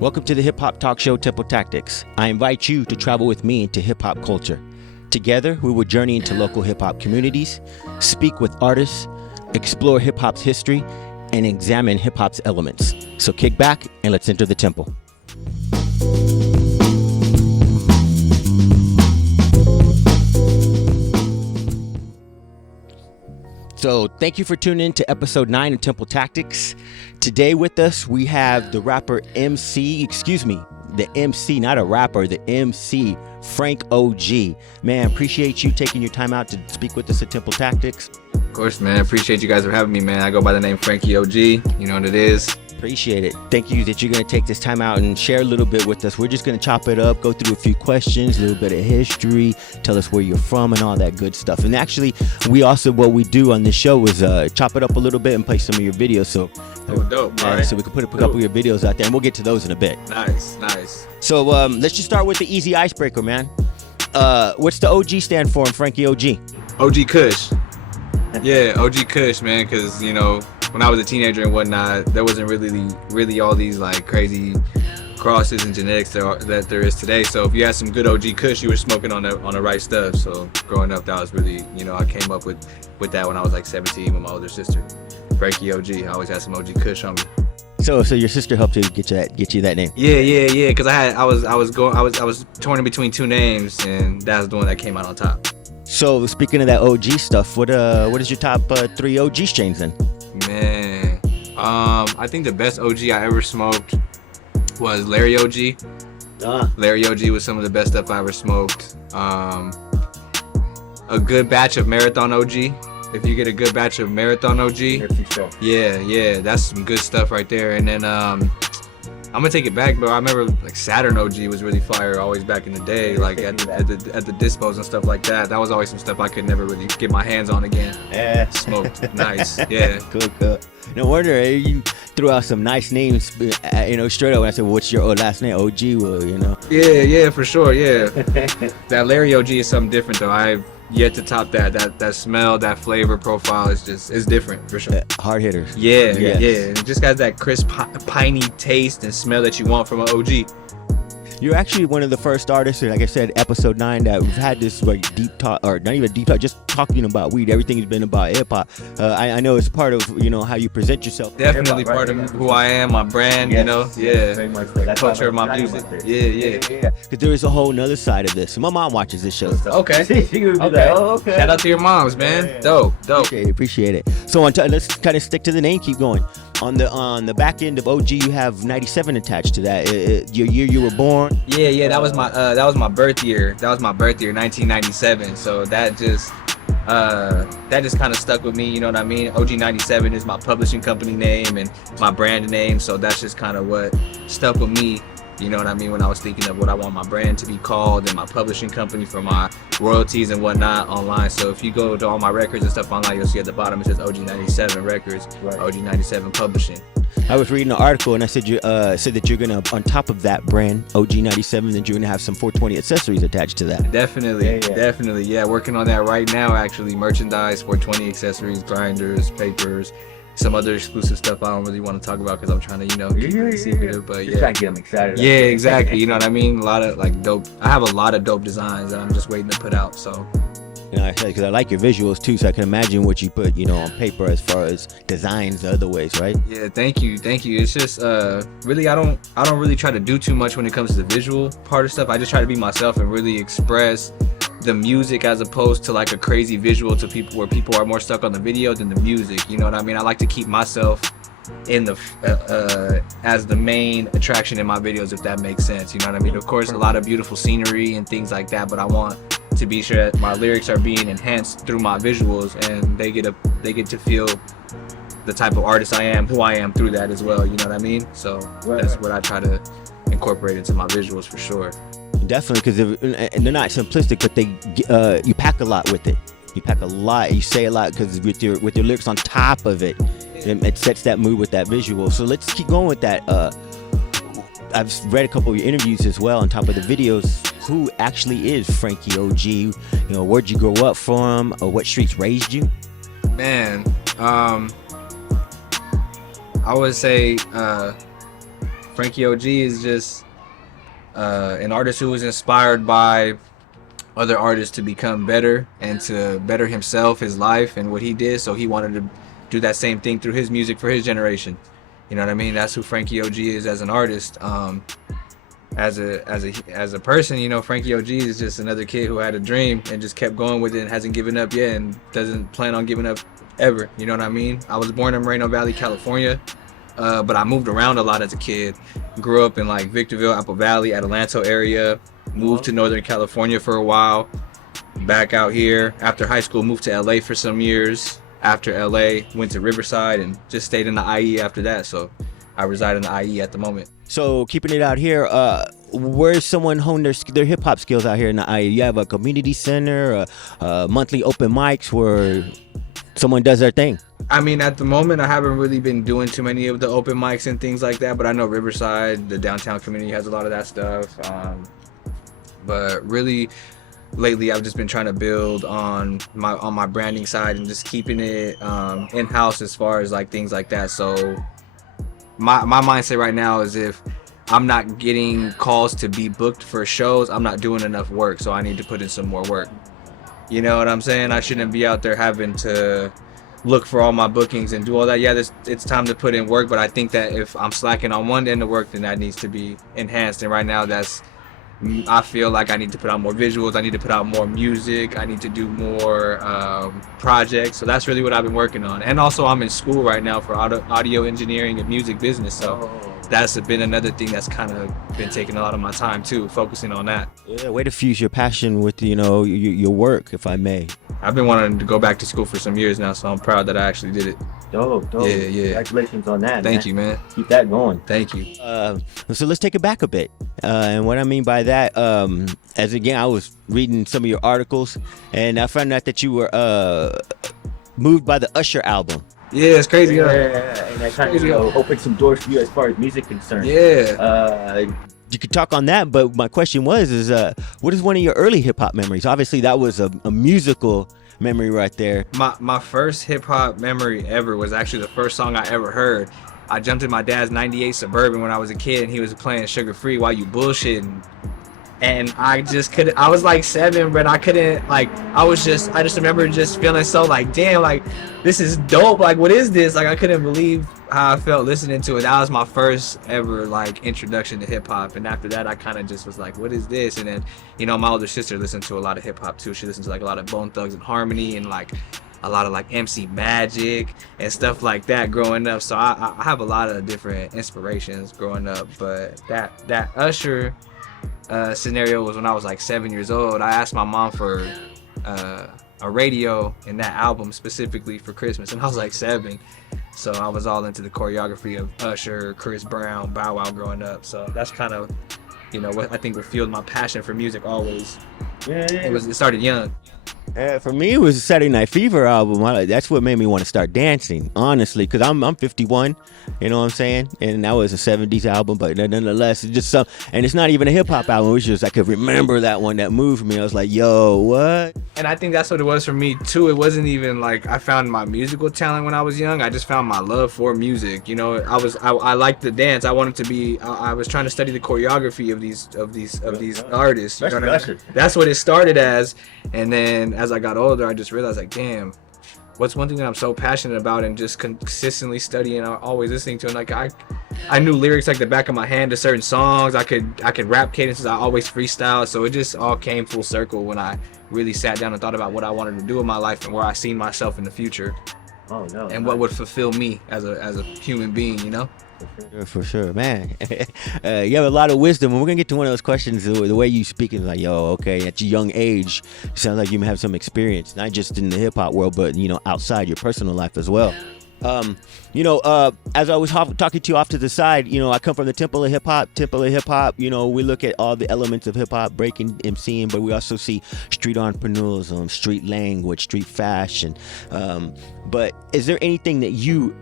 Welcome to the Hip Hop Talk Show Temple Tactics. I invite you to travel with me into hip hop culture. Together, we will journey into local hip hop communities, speak with artists, explore hip hop's history, and examine hip hop's elements. So kick back and let's enter the temple. So thank you for tuning in to episode 9 of Temple Tactics. Today with us, we have the rapper the MC, not a rapper, the MC, Frank OG. Man, appreciate you taking your time out to speak with us at Temple Tactics. Of course, man. Appreciate you guys for having me, man. I go by the name Frankie OG. You know what it is. Appreciate it. Thank you that you're going to take this time out and share a little bit with us. We're just going to chop it up, go through a few questions, a little bit of history, tell us where you're from and all that good stuff. And actually, what we do on this show is chop it up a little bit and play some of your videos. So, dope. Right. So we can put a couple of your videos out there, and we'll get to those in a bit. Nice. So let's just start with the easy icebreaker, man. What's the OG stand for in Frankie OG? OG Kush. Yeah, OG Kush, man, because, you know, when I was a teenager and whatnot, there wasn't really all these like crazy crosses and genetics that there is today. So if you had some good OG Kush, you were smoking on the right stuff. So growing up, that was really, you know, I came up with that when I was like 17 with my older sister, Frankie OG. I always had some OG Kush on me. So your sister helped you get you that name? Yeah. Because I was torn in between two names, and that's the one that came out on top. So speaking of that OG stuff, what is your top 3 OG strains then? Man, I think the best OG I ever smoked was Larry OG. Larry OG was some of the best stuff I ever smoked. A good batch of Marathon OG. If you get a good batch of Marathon OG, yeah, that's some good stuff right there. And then I'm gonna take it back, bro. I remember like Saturn OG was really fire always back in the day, like at the dispos and stuff like that. That was always some stuff I could never really get my hands on again. Yeah. Smoked. Nice. Yeah. Cool. No wonder you threw out some nice names, straight up when I said, well, what's your last name? OG, well, you know. Yeah, for sure, yeah. That Larry OG is something different though. I've yet to top that smell, that flavor profile is different for sure. Hard hitters. Yeah. It just got that crisp, piney taste and smell that you want from an OG. You're actually one of the first artists, like I said, episode 9, that we've had this like deep talk, or not even deep talk, just talking about weed. Everything's been about hip hop. I know it's part of how you present yourself. Definitely part of who I am, my brand. Yes. You know, yeah, culture of my music. Yeah. Because there is a whole nother side of this. My mom watches this show. Okay. Okay. Shout out to your moms, man. Yeah. Dope. Appreciate it. So let's kind of stick to the name. Keep going. On the back end of OG, you have 97 attached to that. Your year you were born. Yeah. That was my birth year. 1997. So that just kind of stuck with me. You know what I mean? OG 97 is my publishing company name and my brand name. So that's just kind of what stuck with me. You know what I mean? When I was thinking of what I want my brand to be called and my publishing company for my royalties and whatnot online. So if you go to all my records and stuff online, you'll see at the bottom it says OG 97 Records, right. OG 97 Publishing. I was reading an article and I said said that you're gonna, on top of that brand OG 97, that you're gonna have some 420 accessories attached to that. Definitely. Yeah, working on that right now. Actually, merchandise, 420 accessories, grinders, papers. Some other exclusive stuff I don't really want to talk about because I'm trying to, keep it secretive. But yeah, trying to get them excited. Yeah, exactly. You know what I mean? A lot of like dope. I have a lot of dope designs that I'm just waiting to put out. So, because I like your visuals too, so I can imagine what you put, on paper as far as designs, other ways, right? Yeah, thank you. It's just really I don't really try to do too much when it comes to the visual part of stuff. I just try to be myself and really express the music as opposed to like a crazy visual to people where people are more stuck on the video than the music. You know what I mean? I like to keep myself in the as the main attraction in my videos, if that makes sense. You know what I mean? Of course, a lot of beautiful scenery and things like that, but I want to be sure that my lyrics are being enhanced through my visuals, and they get to feel the type of artist I am, who I am through that as well. You know what I mean? So that's what I try to incorporate into my visuals for sure. Definitely, because they're not simplistic, but you pack a lot with it. You pack a lot. You say a lot because with your lyrics on top of it, it sets that mood with that visual. So let's keep going with that. I've read a couple of your interviews as well on top of the videos. Who actually is Frankie OG? Where'd you grow up from? Or what streets raised you? Man, I would say Frankie OG is just an artist who was inspired by other artists to become better and to better himself, his life, and what he did. So he wanted to do that same thing through his music for his generation. You know what I mean? That's who Frankie OG is as an artist. As a person, you know, Frankie OG is just another kid who had a dream and just kept going with it and hasn't given up yet and doesn't plan on giving up ever. You know what I mean? I was born in Moreno Valley, California, but I moved around a lot as a kid. Grew up in like Victorville, Apple Valley, Adelanto area. Moved to Northern California for a while. Back out here after high school, moved to LA for some years. After LA, went to Riverside and just stayed in the IE after that. So I reside in the IE at the moment. So keeping it out here, where's someone hone their hip hop skills out here in the IE? You have a community center, monthly open mics where someone does their thing. I mean, at the moment, I haven't really been doing too many of the open mics and things like that, but I know Riverside, the downtown community, has a lot of that stuff. But really, lately, I've just been trying to build on my branding side and just keeping it in-house as far as like things like that. So my mindset right now is if I'm not getting calls to be booked for shows, I'm not doing enough work, so I need to put in some more work. You know what I'm saying? I shouldn't be out there having to look for all my bookings and do all that. Yeah, it's time to put in work, but I think that if I'm slacking on one end of work, then that needs to be enhanced. And right now, I feel like I need to put out more visuals. I need to put out more music. I need to do more projects. So that's really what I've been working on. And also, I'm in school right now for audio engineering and music business. So that's been another thing that's kind of been taking a lot of my time too, focusing on that. Yeah, way to fuse your passion with, you know, your work, if I may. I've been wanting to go back to school for some years now, so I'm proud that I actually did it. Dope. Yeah. Congratulations on that. Thank you, man. Keep that going. Thank you. So let's take it back a bit. And what I mean by that, as again, I was reading some of your articles, and I found out that you were moved by the Usher album. Yeah, it's crazy. Yeah, and that kind of opened some doors for you as far as music concerned. Yeah. You could talk on that, but my question was, what is one of your early hip hop memories? Obviously, that was a musical memory right there. My first hip hop memory ever was actually the first song I ever heard. I jumped in my dad's 98 Suburban when I was a kid, and he was playing Sugar Free While You Bullshitting. And I just couldn't, I was like 7, but I couldn't, like, I just remember just feeling so like, damn, like, this is dope. Like, what is this? Like, I couldn't believe how I felt listening to it. That was my first ever, like, introduction to hip hop. And after that, I kind of just was like, what is this? And then, you know, my older sister listened to a lot of hip hop too. She listened to like a lot of Bone Thugs and Harmony and like a lot of like MC Magic and stuff like that growing up. So I have a lot of different inspirations growing up. But that Usher scenario was when I was like 7 years old. I asked my mom for a radio and that album specifically for Christmas, and I was like 7. So I was all into the choreography of Usher, Chris Brown, Bow Wow growing up. So that's kind of, you know, what I think what fueled my passion for music always. Yeah. It started young. For me, it was the Saturday Night Fever album. That's what made me want to start dancing, honestly, because I'm 51, you know what I'm saying? And that was a 70s album, but nonetheless, it's just and it's not even a hip-hop album. It was just, I could remember that one that moved me. I was like, yo, what? And I think that's what it was for me, too. It wasn't even like I found my musical talent when I was young. I just found my love for music. You know, I liked the dance. I wanted to be, I was trying to study the choreography of these artists. You know what I mean? That's what it started as. And then as I got older, I just realized, like, damn, what's one thing that I'm so passionate about and just consistently studying, always listening to? And like I knew lyrics like the back of my hand to certain songs. I could rap cadences. I always freestyle. So it just all came full circle when I really sat down and thought about what I wanted to do in my life and where I seen myself in the future. Oh no. And what would fulfill me as a human being, you know? For sure, man. You have a lot of wisdom, and we're gonna get to one of those questions. The way you speak is like, yo, okay, at your young age, it sounds like you may have some experience, not just in the hip hop world, but you know, outside your personal life as well. You know, as I was talking to you off to the side, you know, I come from the temple of hip hop. You know, we look at all the elements of hip hop, breaking, MCing, but we also see street entrepreneurialism, street language, street fashion. But is there anything that you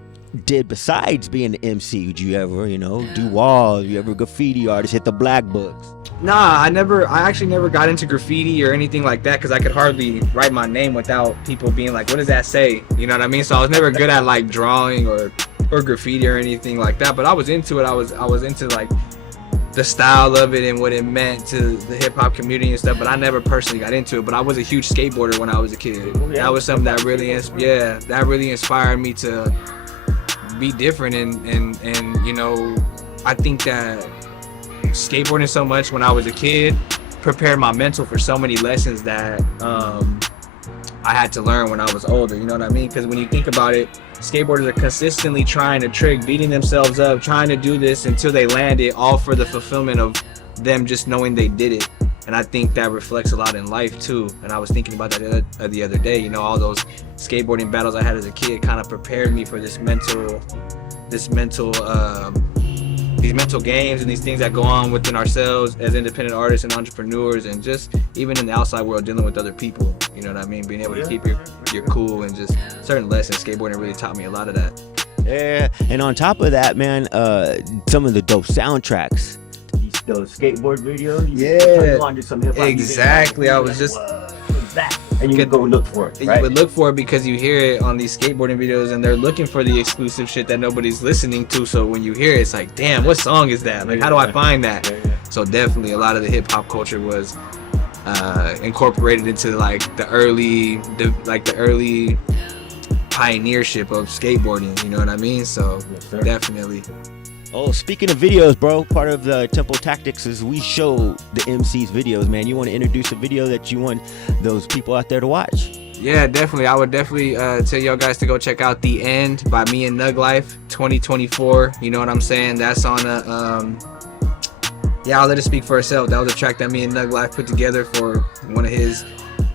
did besides being an MC? Would you ever, you know, do walls? You ever graffiti artist, hit the black books? Nah, I actually never got into graffiti or anything like that because I could hardly write my name without people being like, what does that say? You know what I mean? So I was never good at like drawing or or graffiti or anything like that, but I was into it. I was into like the style of it and what it meant to the hip hop community and stuff, but I never personally got into it. But I was a huge skateboarder when I was a kid. That was something that really inspired me to be different, and you know, I think that skateboarding so much when I was a kid prepared my mental for so many lessons that I had to learn when I was older, you know what I mean? Because when you think about it, skateboarders are consistently trying to trick, beating themselves up, trying to do this until they land it, all for the fulfillment of them just knowing they did it. And I think that reflects a lot in life too. And I was thinking about that the other day, you know, all those skateboarding battles I had as a kid kind of prepared me for these mental games and these things that go on within ourselves as independent artists and entrepreneurs, and just even in the outside world dealing with other people, you know what I mean? Being able to keep your cool, and just certain lessons. Skateboarding really taught me a lot of that. Yeah, and on top of that, man, some of the dope soundtracks, those skateboard videos. Exactly. I was just. And you could go look for it, right? You would look for it because you hear it on these skateboarding videos, and they're looking for the exclusive shit that nobody's listening to. So when you hear it, it's like, damn, what song is that? Like, how do I find that? So definitely a lot of the hip hop culture was incorporated into like the early pioneership of skateboarding. You know what I mean? So definitely. Oh, speaking of videos, bro, part of the Temple Tactics is we show the MCs videos, man. You want to introduce a video that you want those people out there to watch? Yeah, definitely. I would definitely tell y'all guys to go check out The End by me and Nug Life 2024. You know what I'm saying? That's on I'll let it speak for itself. That was a track that me and Nug Life put together for one of his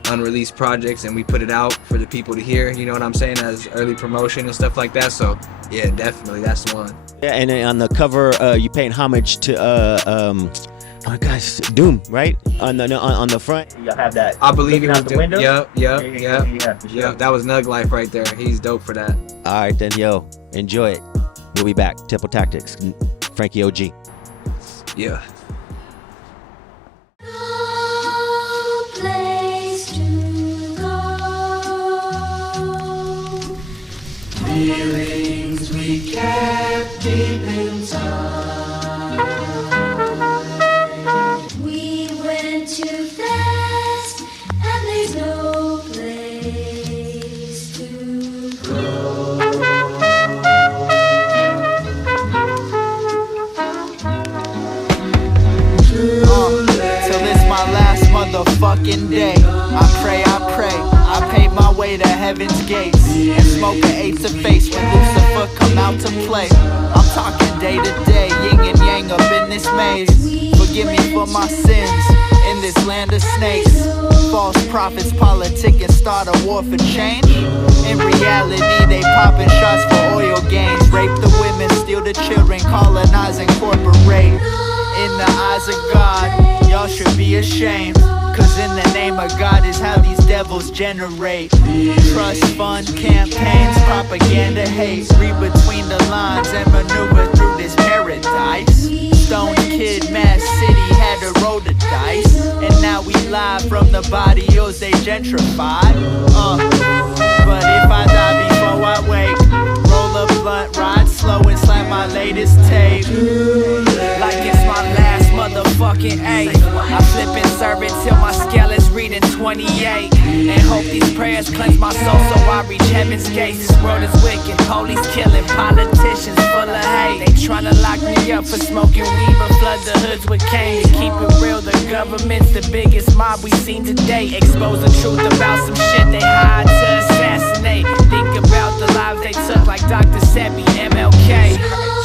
unreleased projects, and we put it out for the people to hear, you know what I'm saying, as early promotion and stuff like that. So yeah, definitely that's the one. Yeah, and then on the cover, you paying homage to oh my gosh, Doom, right? On the front, you have that. I believe it was out the window. Yep. Sure. That was Nug Life right there. He's dope for that. All right, then, yo, enjoy it. We'll be back. Temple Tactics, Frankie OG. Yeah. Feelings we kept deep inside. We went too fast, and there's no place to go. Till it's my last motherfucking day. I pray, I pave my way to heaven's gates, and smoke an eighth to face when Lucifer come out to play. I'm talking day to day, yin and yang up in this maze. Forgive me for my sins in this land of snakes. False prophets politic and start a war for change. In reality, they popping shots for oil gains. Rape the women, steal the children, colonize and incorporate. In the eyes of God, y'all should be ashamed, cause in the name of God is how these devils generate. Trust fund campaigns, propaganda hate. Read between the lines and maneuver through this paradise. Stone Kid, Mad City had to roll the dice, and now we live from the barrios they gentrified. But if I die before I wake, roll a blunt, ride slow and slam my latest tape. Like it's my last motherfucking A. I flip and serve it till my scale is reading 28. And hope these prayers cleanse my soul so I reach heaven's gates. This world is wicked, police killing, politicians full of hate. They tryna lock me up for smoking weed, but flood the hoods with cane. To keep it real, the government's the biggest mob we've seen today. Expose the truth about some shit they hired to assassinate. Think about the lives they took like Dr. Sebi, MLK.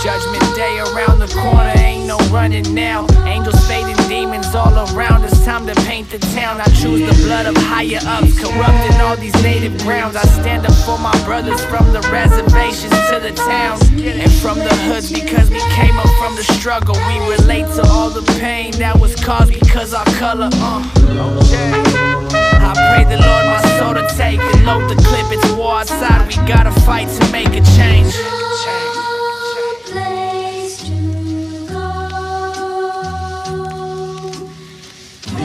Judgment day around the corner, ain't no running now. Angels fading, demons all around us, time to paint the town. I choose the blood of higher ups, corrupting all these native grounds. I stand up for my brothers from the reservations to the towns, and from the hoods because we came up from the struggle. We relate to all the pain that was caused because our color, I pray the Lord my soul to take and load the clip, it's war outside. We gotta fight to make a change.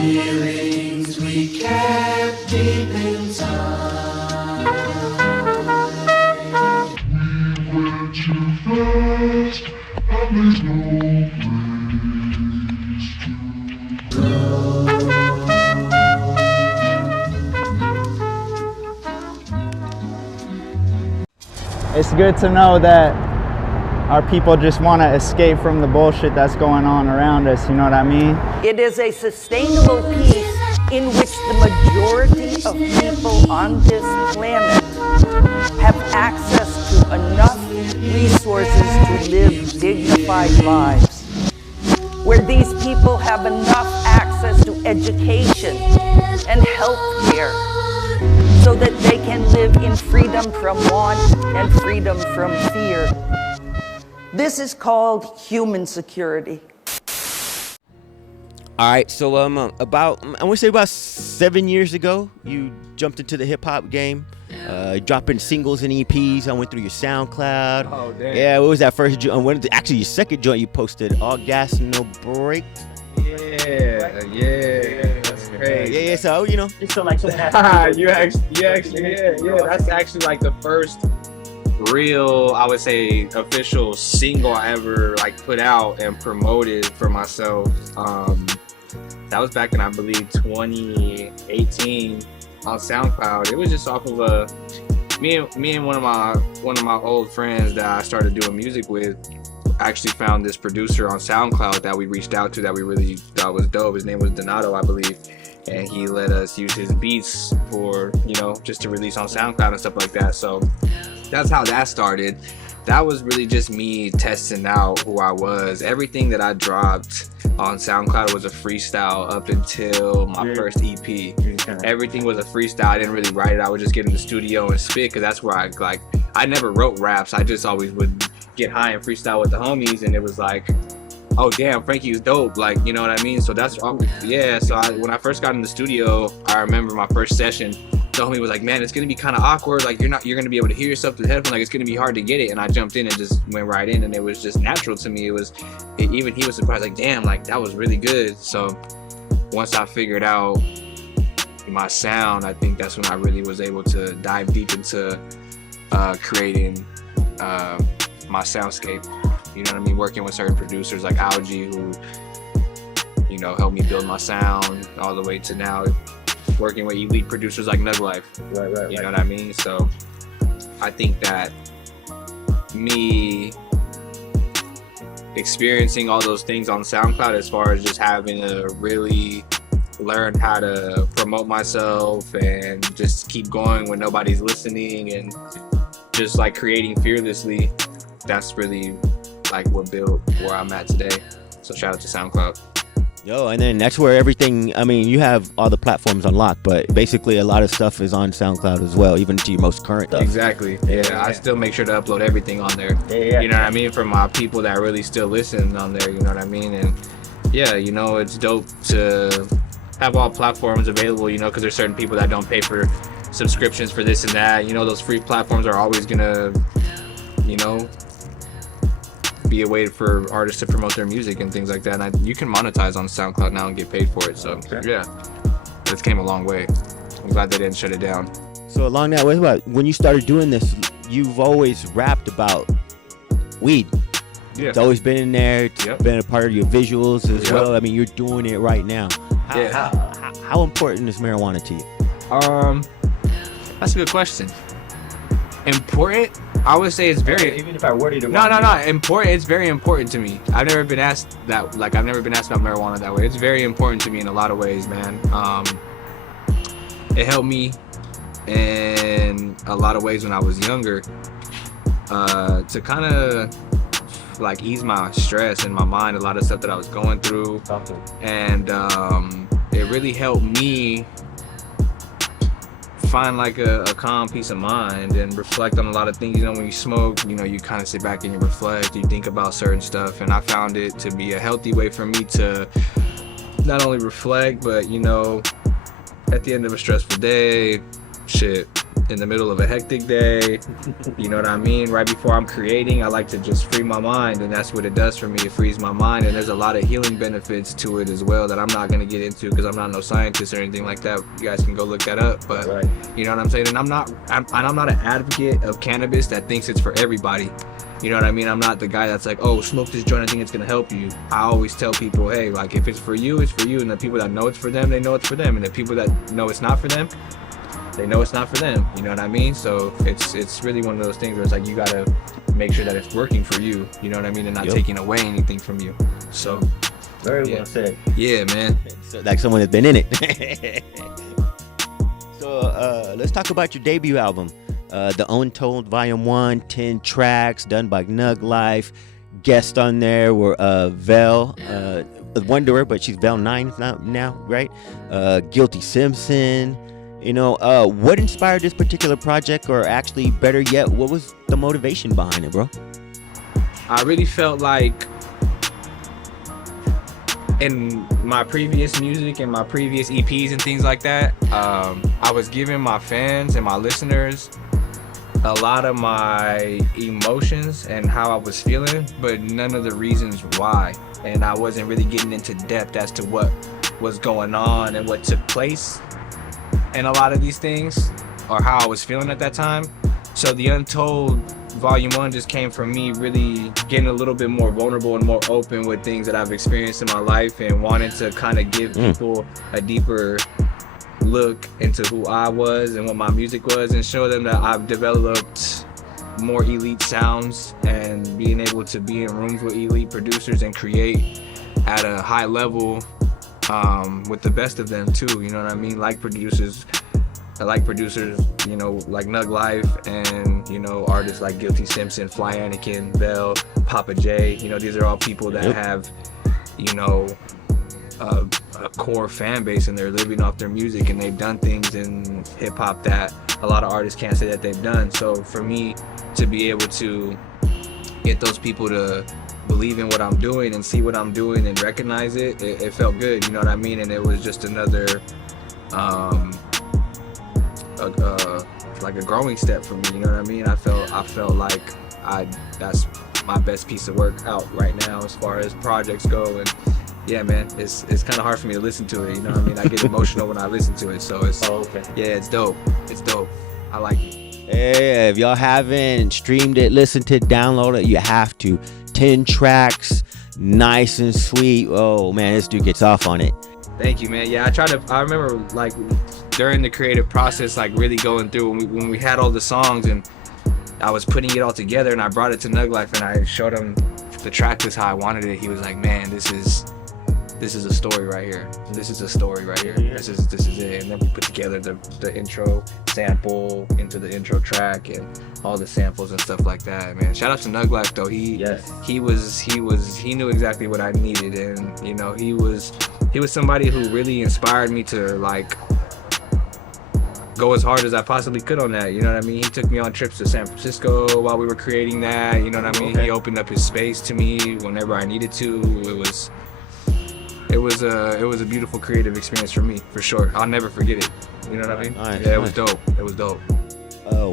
Feelings we kept deep inside. We went too It's good to know that our people just want to escape from the bullshit that's going on around us, you know what I mean? It is a sustainable peace in which the majority of people on this planet have access to enough resources to live dignified lives, where these people have enough access to education and health care so that they can live in freedom from want and freedom from fear. This is called human security. All right, so about I want to say about 7 years ago, you jumped into the hip hop game, dropping singles and EPs. I went through your SoundCloud. Oh damn. Yeah, what was that first joint? Actually, your second joint you posted, All Gas No Break. Yeah, that's crazy. Yeah. So you know, So like something has you actually, yeah. That's actually like the first real, I would say, official single I ever like put out and promoted for myself. That was back in, I believe, 2018 on SoundCloud. It was just off of me and one of my old friends that I started doing music with. Actually found this producer on SoundCloud that we reached out to that we really thought was dope. His name was Donato, I believe, and he let us use his beats for, you know, just to release on SoundCloud and stuff like that. So that's how that started. That was really just me testing out who I was. Everything that I dropped on SoundCloud was a freestyle up until my first EP. Everything was a freestyle. I didn't really write it. I would just get in the studio and spit, because that's where I never wrote raps. I just always would get high and freestyle with the homies, and it was like, oh damn, Frankie is dope, like, you know what I mean? So that's yeah. So when I first got in the studio, I remember my first session, the homie was like, man, it's gonna be kind of awkward, like you're gonna be able to hear yourself through the headphone, like it's gonna be hard to get it. And I jumped in and just went right in, and it was just natural to me. Even he was surprised, like, damn, like that was really good. So once I figured out my sound, I think that's when I really was able to dive deep into creating my soundscape. You know what I mean? Working with certain producers like Algie, who, you know, helped me build my sound, all the way to now working with elite producers like Nug Life. Right. You know what I mean? So I think that me experiencing all those things on SoundCloud, as far as just having to really learn how to promote myself and just keep going when nobody's listening, and just like creating fearlessly, that's really like what built where I'm at today. So shout out to SoundCloud. Yo, and then that's where everything, I mean, you have all the platforms unlocked, but basically a lot of stuff is on SoundCloud as well, even to your most current stuff. Exactly. Yeah, I still make sure to upload everything on there. Yeah. You know what I mean? For my people that really still listen on there, you know what I mean? And yeah, you know, it's dope to have all platforms available, you know, because there's certain people that don't pay for subscriptions for this and that. You know, those free platforms are always gonna, you know, be a way for artists to promote their music and things like that. And you can monetize on SoundCloud now and get paid for it. So yeah, this came a long way. I'm glad they didn't shut it down. So along that way, when you started doing this, you've always rapped about weed. Yeah. It's always been in there. It's Yep. been a part of your visuals as Yep. well. I mean, you're doing it right now. How important is marijuana to you? That's a good question. Important? I would say it's very. Even if I worded it No. wrong. Important. It's very important to me. I've never been asked that. Like, I've never been asked about marijuana that way. It's very important to me in a lot of ways, man. It helped me in a lot of ways when I was younger, to kind of like ease my stress in my mind, a lot of stuff that I was going through, and it really helped me find like a calm peace of mind and reflect on a lot of things. You know, when you smoke, you know, you kind of sit back and you reflect, you think about certain stuff, and I found it to be a healthy way for me to not only reflect, but, you know, at the end of a stressful day, shit, in the middle of a hectic day, you know what I mean? Right before I'm creating, I like to just free my mind, and that's what it does for me. It frees my mind, and there's a lot of healing benefits to it as well that I'm not gonna get into because I'm not no scientist or anything like that. You guys can go look that up, but Right. you know what I'm saying? And I'm not an advocate of cannabis that thinks it's for everybody. You know what I mean? I'm not the guy that's like, oh, smoke this joint, I think it's gonna help you. I always tell people, hey, like if it's for you, it's for you. And the people that know it's for them, they know it's for them. And the people that know it's not for them, they know it's not for them. You know what I mean? So it's really one of those things where it's like you gotta make sure that it's working for you. You know what I mean? And not Yep. taking away anything from you. So Very Yeah. well said. yeah, man. So, like someone that's been in it. So let's talk about your debut album, The Untold Volume 1, 10 tracks done by Nug Life. Guests on there were Vel, Wanderer, but she's Vel 9 now, right? Guilty Simpson. You know, what inspired this particular project, or actually better yet, what was the motivation behind it, bro? I really felt like in my previous music and my previous EPs and things like that, I was giving my fans and my listeners a lot of my emotions and how I was feeling, but none of the reasons why. And I wasn't really getting into depth as to what was going on and what took place in a lot of these things, or how I was feeling at that time. So the Untold Volume 1 just came from me really getting a little bit more vulnerable and more open with things that I've experienced in my life, and wanting to kind of give people a deeper look into who I was and what my music was, and show them that I've developed more elite sounds, and being able to be in rooms with elite producers and create at a high level with the best of them too. You know what I mean? I like producers, you know, like Nug Life, and you know, artists like Guilty Simpson, Fly Anakin, Bell, Papa J. You know, these are all people that have, you know, a core fan base, and they're living off their music, and they've done things in hip hop that a lot of artists can't say that they've done. So for me to be able to get those people to believe in what I'm doing and see what I'm doing and recognize it, it felt good, you know what I mean? And it was just another like a growing step for me, you know what I mean? I felt like that's my best piece of work out right now as far as projects go. And yeah, man, it's kind of hard for me to listen to it, you know what I mean? I get emotional when I listen to it, so it's yeah, it's dope. I like it. Hey, if y'all haven't streamed it, listened to it, download it, you have to. 10 tracks, nice and sweet. Oh man, this dude gets off on it. Thank you, man. Yeah, I remember like during the creative process, like really going through when we had all the songs, and I was putting it all together, and I brought it to Nug Life, and I showed him the track was how I wanted it. He was like, man, this is a story right here. This is a story right here. This is it. And then we put together the intro sample into the intro track and all the samples and stuff like that, man. Shout out to Nug Life though. He knew exactly what I needed, and you know, he was somebody who really inspired me to like go as hard as I possibly could on that, you know what I mean? He took me on trips to San Francisco while we were creating that, you know what I mean? He opened up his space to me whenever I needed to. It was a beautiful creative experience for me, for sure. I'll never forget it. You know what I mean? Nice, yeah, it was dope. It was dope.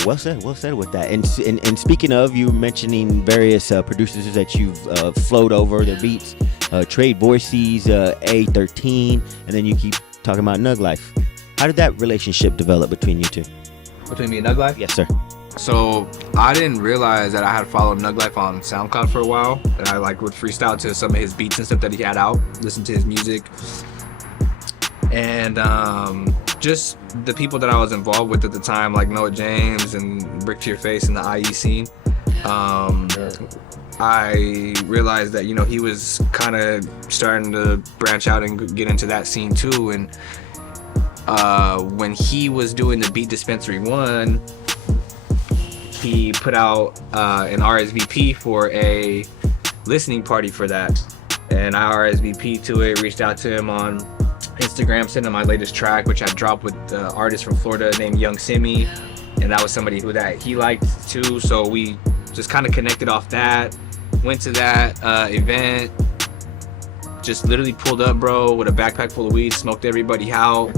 Well said with that. And speaking of, you mentioning various producers that you've flowed over their beats, Trade Voices, A13, and then you keep talking about Nug Life. How did that relationship develop between you two? Between me and Nug Life? Yes, sir. So I didn't realize that I had followed Nug Life on SoundCloud for a while, and I like would freestyle to some of his beats and stuff that he had out, listen to his music, and just the people that I was involved with at the time, like Noah James and Brick to Your Face and the IE scene. I realized that, you know, he was kind of starting to branch out and get into that scene too, and when he was doing the Beat Dispensary 1, he put out an RSVP for a listening party for that, and I RSVP to it, reached out to him on Instagram, sent him my latest track, which I dropped with an artist from Florida named Young Simi, and that was somebody that he liked too, so we just kind of connected off that, went to that event, just literally pulled up, bro, with a backpack full of weed, smoked everybody out,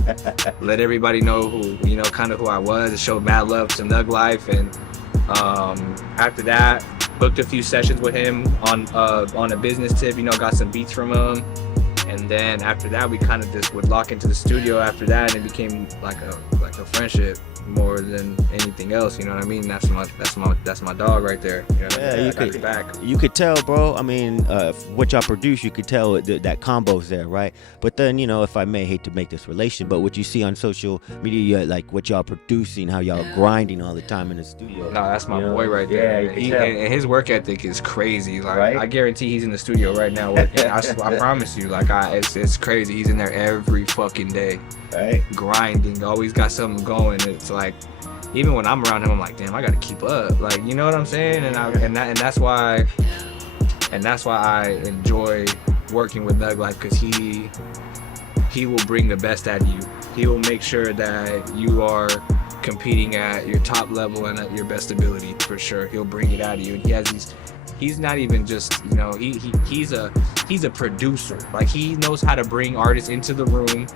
let everybody know who, you know, kind of who I was, and showed mad love to Nug Life. And after that, booked a few sessions with him on a business tip, you know, got some beats from him. And then after that, we kind of just would lock into the studio after that, and it became like a friendship more than anything else. You know what I mean? That's my dog right there. You know what I mean? You I got your back. You could tell, bro. I mean, what y'all produce, you could tell that combo's there, right? But then, you know, if I may, hate to make this relation, but what you see on social media, like what y'all producing, how y'all grinding all the time in the studio. No, that's my boy right there. Yeah, and his work ethic is crazy. Like, right? I guarantee he's in the studio right now working. I promise you, like, it's crazy. He's in there every fucking day, Right. grinding. Always got something going. It's like, even when I'm around him, I'm like, damn, I gotta keep up. Like, you know what I'm saying? And that's why I enjoy working with Nug Life, because he will bring the best out of you. He will make sure that you are competing at your top level and at your best ability, for sure. He'll bring it out of you. And he has these, he's not even just, you know, he's a producer. Like, he knows how to bring artists into the room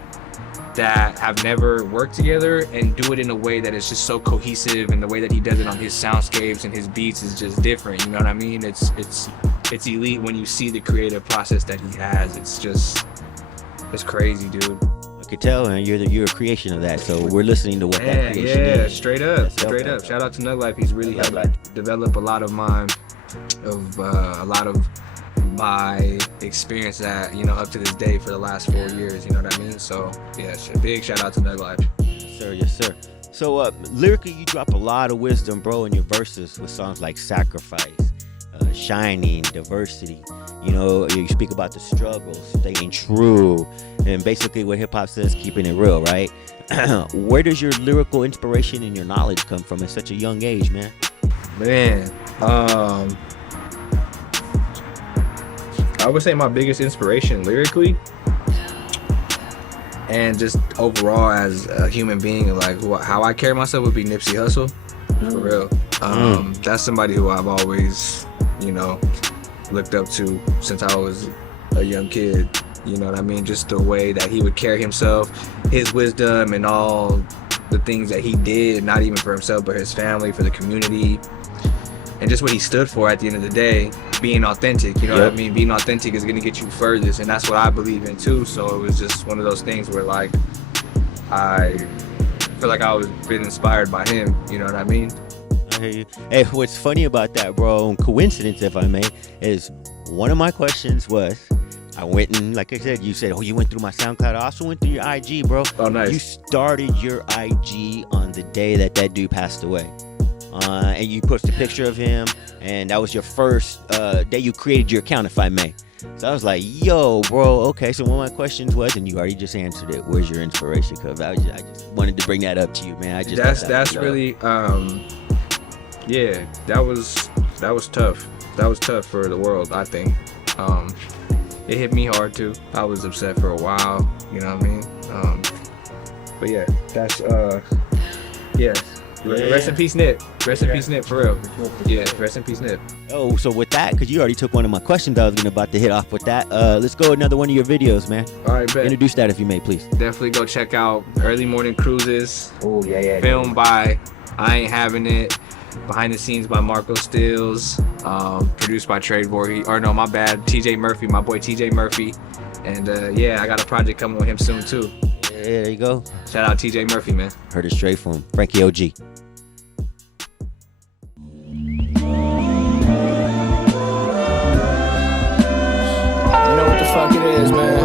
that have never worked together and do it in a way that is just so cohesive, and the way that he does it on his soundscapes and his beats is just different. You know what I mean? It's elite when you see the creative process that he has. It's crazy, dude. I could tell, and you're a creation of that. So we're listening to what that creation is. Straight up. Shout out to Nug Life. He's really helped develop a lot of my experience that, you know, up to this day for the last 4 years. You know what I mean? So yeah, big shout out to Nug Life. Yes, sir. So lyrically, you drop a lot of wisdom, bro, in your verses with songs like Sacrifice, Shining, Diversity. You know, you speak about the struggles, staying true, and basically what hip hop says, keeping it real, right? Where does your lyrical inspiration and your knowledge come from at such a young age, man? Man, I would say my biggest inspiration lyrically, and just overall as a human being, like how I carry myself, would be Nipsey Hussle, for real. That's somebody who I've always, you know, looked up to since I was a young kid. You know what I mean? Just the way that he would carry himself, his wisdom, and all the things that he did, not even for himself, but his family, for the community, and just what he stood for at the end of the day, being authentic. You know what I mean? Being authentic is gonna get you furthest, and that's what I believe in too. So it was just one of those things where, like, I feel like I was been inspired by him. You know what I mean? I hear you. Hey, what's funny about that, bro, and coincidence, if I may, is one of my questions was, I went and, like I said, you said, oh, you went through my SoundCloud. I also went through your IG, bro. Oh, nice. You started your IG on the day that dude passed away. And you posted a picture of him, and that was your first day you created your account, if I may. So I was like, yo, bro, okay. So one of my questions was, and you already just answered it, where's your inspiration? Because I just wanted to bring that up to you, man. That's really, yeah, that was tough. That was tough for the world, I think. It hit me hard too. I was upset for a while, you know what I mean? But yeah, that's rest in peace, Nip. Rest in peace, Nip, for real. Yeah, rest in peace, Nip. Oh, so with that, because you already took one of my questions, I was about to hit off with that. Let's go another one of your videos, man. All right, bet. Introduce that if you may, please. Definitely go check out Early Morning Cruises. Oh, yeah. Filmed by I Ain't Having It. Behind the scenes by Marco Stills. Produced by TJ Murphy, my boy TJ Murphy. And yeah, I got a project coming with him soon too. Yeah, there you go. Shout out TJ Murphy, man. Heard it straight from Frankie OG. You know what the fuck it is, man.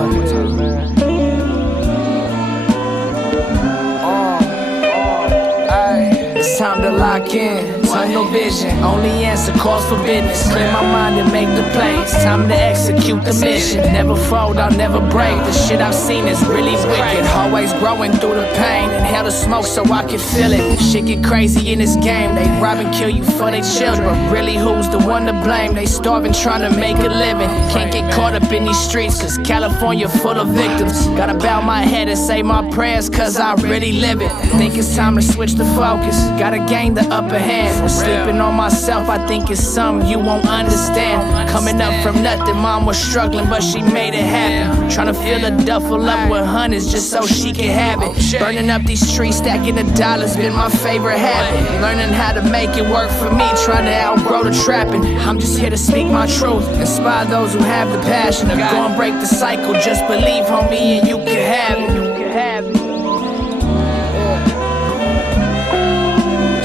It's time to lock in, tunnel vision. Only answer calls for business. Clear my mind and make the plays. Time to execute the mission. Never fold, I'll never break. The shit I've seen is really wicked. Always growing through the pain. Inhale the smoke so I can feel it. Shit get crazy in this game. They rob and kill you for their children. But really, who's the one to blame? They starving, trying to make a living. Can't get caught up in these streets, cause California full of victims. Gotta bow my head and say my prayers, cause I really live it. Think it's time to switch the focus. Gotta gotta gain the upper hand. Sleeping on myself, I think it's something you won't understand. Coming up from nothing, mom was struggling, but she made it happen. Trying to fill a duffel up with hundreds just so she can have it. Burning up these trees, stacking the dollars, been my favorite habit. Learning how to make it work for me, trying to outgrow the trapping. I'm just here to speak my truth, inspire those who have the passion to go and break the cycle. Just believe, homie, and you can have it. You can have it.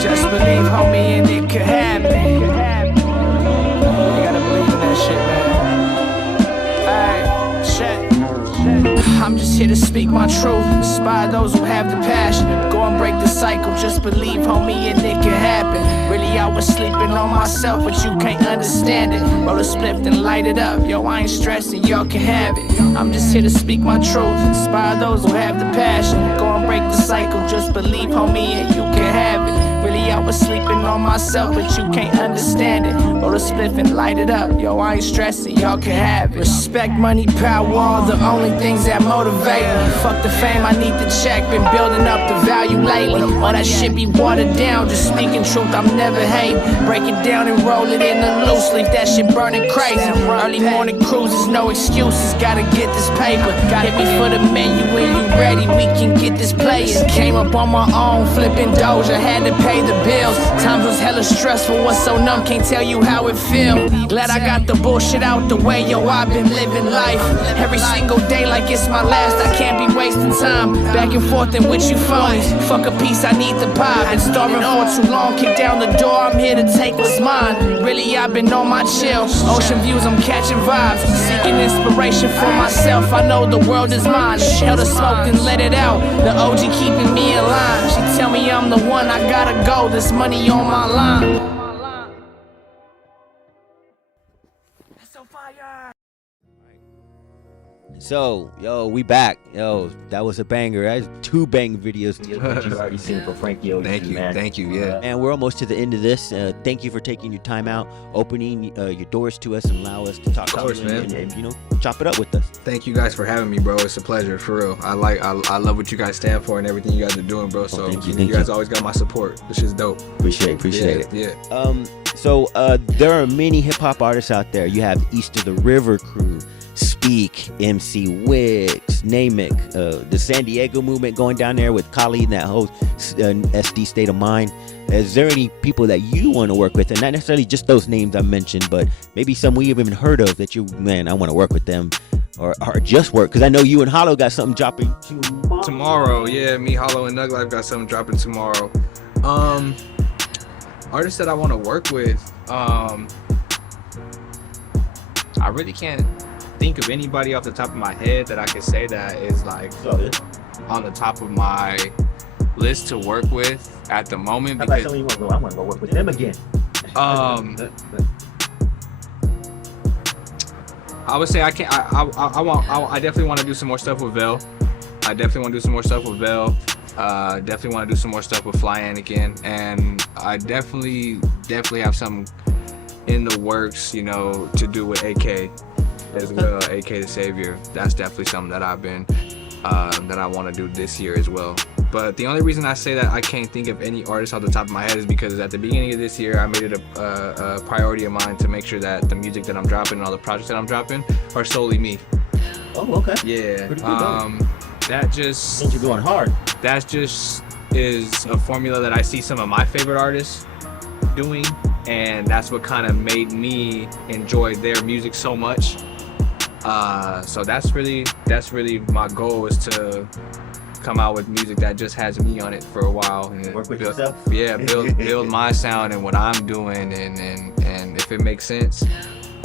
Just believe, homie, and it can happen. You gotta believe in that shit, man. Alright, check. I'm just here to speak my truth, inspire those who have the passion. Go and break the cycle, just believe, homie, and it can happen. Really, I was sleeping on myself, but you can't understand it. Roll a spliff and light it up, yo, I ain't stressing, y'all can have it. I'm just here to speak my truth, inspire those who have the passion. Go and break the cycle, just believe, homie, and you can have it. Really, I was sleeping on myself, but you can't understand it. Roll a spliff and light it up, yo, I ain't stressing, y'all can have it. Respect, money, power, all the only things that motivate me. Fuck the fame, I need the check, been building up the value lately. All that shit be watered down, just speaking truth, I'm never hating. Break it down and roll it in a loose leaf, that shit burning crazy. Early morning cruises, no excuses, gotta get this paper. Hit me for the menu when you ready, we can get this playing. Came up on my own, flipping Doja, had to pay the bills. Times was hella stressful, was so numb, can't tell you how it feel. Glad I got the bullshit out the way, yo, I've been living life every single day like it's my last. I can't be wasting time back and forth and with you phonies. Fuck a piece, I need the pie. Been starving for too long, kick down the door, I'm here to take what's mine. Really, I've been on my chill, ocean views, I'm catching vibes, seeking inspiration for myself. I know the world is mine. Hell the smoke and let it out, the OG keeping me in line. She tell me I'm the one, I gotta go, this money on my line. So, yo, we back. Yo, that was a banger. That's 2 bang videos that you've already seen for Frankie. Thank you, yeah. And we're almost to the end of this. Thank you for taking your time out, opening your doors to us, and allow us to talk to you and, you know, chop it up with us. Thank you guys for having me, bro. It's a pleasure, for real. I love what you guys stand for and everything you guys are doing, bro. So thank you guys always got my support. This shit's dope. Appreciate it. Yeah. So there are many hip hop artists out there. You have East of the River Crew, Speak, MC Wiggs, Namic, the San Diego movement going down there with Kali and that whole SD State of Mind. Is there any people that you want to work with, and not necessarily just those names I mentioned, but maybe some we haven't even heard of that you, man, I want to work with them, or just work? Because I know you and Hollow got something dropping tomorrow. Yeah, me, Hollow, and Nug Life got something dropping tomorrow. Artists that I want to work with, I really can't think of anybody off the top of my head that I could say that is like on the top of my list to work with at the moment. How about somebody you want to go? I want to go work with them again. I would say I can't. I definitely want to do some more stuff with Vel. Definitely want to do some more stuff with Fly Anakin, and I definitely have some in the works, you know, to do with AK as well. AK the Savior. That's definitely something that I've been that I want to do this year as well. But the only reason I say that I can't think of any artist off the top of my head is because at the beginning of this year, I made it a priority of mine to make sure that the music that I'm dropping and all the projects that I'm dropping are solely me. Oh, okay. Yeah. Pretty good, that just means you're going hard. That just is a formula that I see some of my favorite artists doing, and that's what kind of made me enjoy their music so much. So that's really my goal, is to come out with music that just has me on it for a while and work with yourself. Yeah, build my sound and what I'm doing, and if it makes sense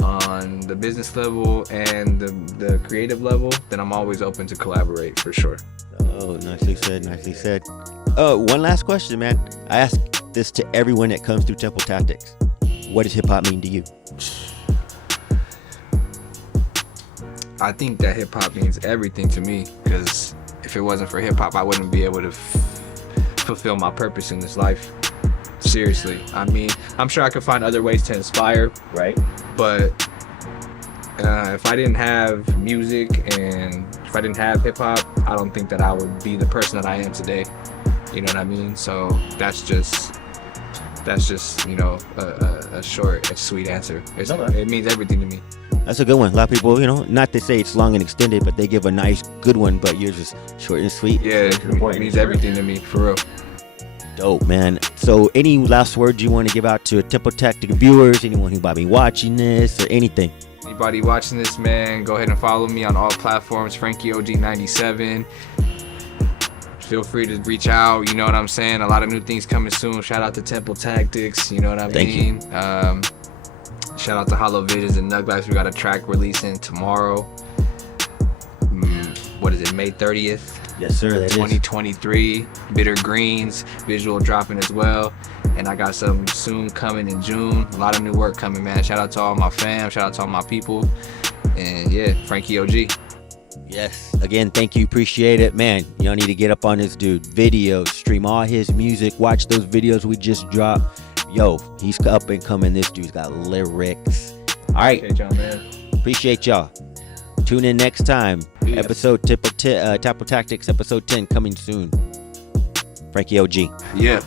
on the business level and the creative level, then I'm always open to collaborate, for sure. Oh, nicely said. One last question, man. I ask this to everyone that comes through Temple Tactics. What does hip hop mean to you? I think that hip hop means everything to me, because if it wasn't for hip hop, I wouldn't be able to fulfill my purpose in this life. Seriously. I mean, I'm sure I could find other ways to inspire. Right. But if I didn't have music and if I didn't have hip hop, I don't think that I would be the person that I am today. You know what I mean? So that's just that's just, you know, a short and sweet answer. It means everything to me. That's a good one. A lot of people, you know, not to say it's long and extended, but they give a nice, good one. But yours is short and sweet. Yeah, it means everything to me, for real. Dope, man. So, any last words you want to give out to Tempo Tactic viewers? Anyone who might be watching this or anything? Anybody watching this, man, go ahead and follow me on all platforms. Frankie OG97. Feel free to reach out. You know what I'm saying? A lot of new things coming soon. Shout out to Tempo Tactics. You know what I mean? Shout out to Hollow Visions and Nug Lives. We got a track releasing tomorrow. What is it? May 30th. Yes, sir. That 2023. Bitter Greens visual dropping as well. And I got some soon coming in June. A lot of new work coming, man. Shout out to all my fam. Shout out to all my people. And yeah, Frankie OG. Yes. Again, thank you. Appreciate it. Man, y'all need to get up on this dude. Videos, stream all his music. Watch those videos we just dropped. Yo, he's up and coming. This dude's got lyrics. All right. Appreciate y'all, man. Appreciate y'all. Tune in next time. Yes. Episode Tempo Tactics, episode 10 coming soon. Frankie OG. Yeah.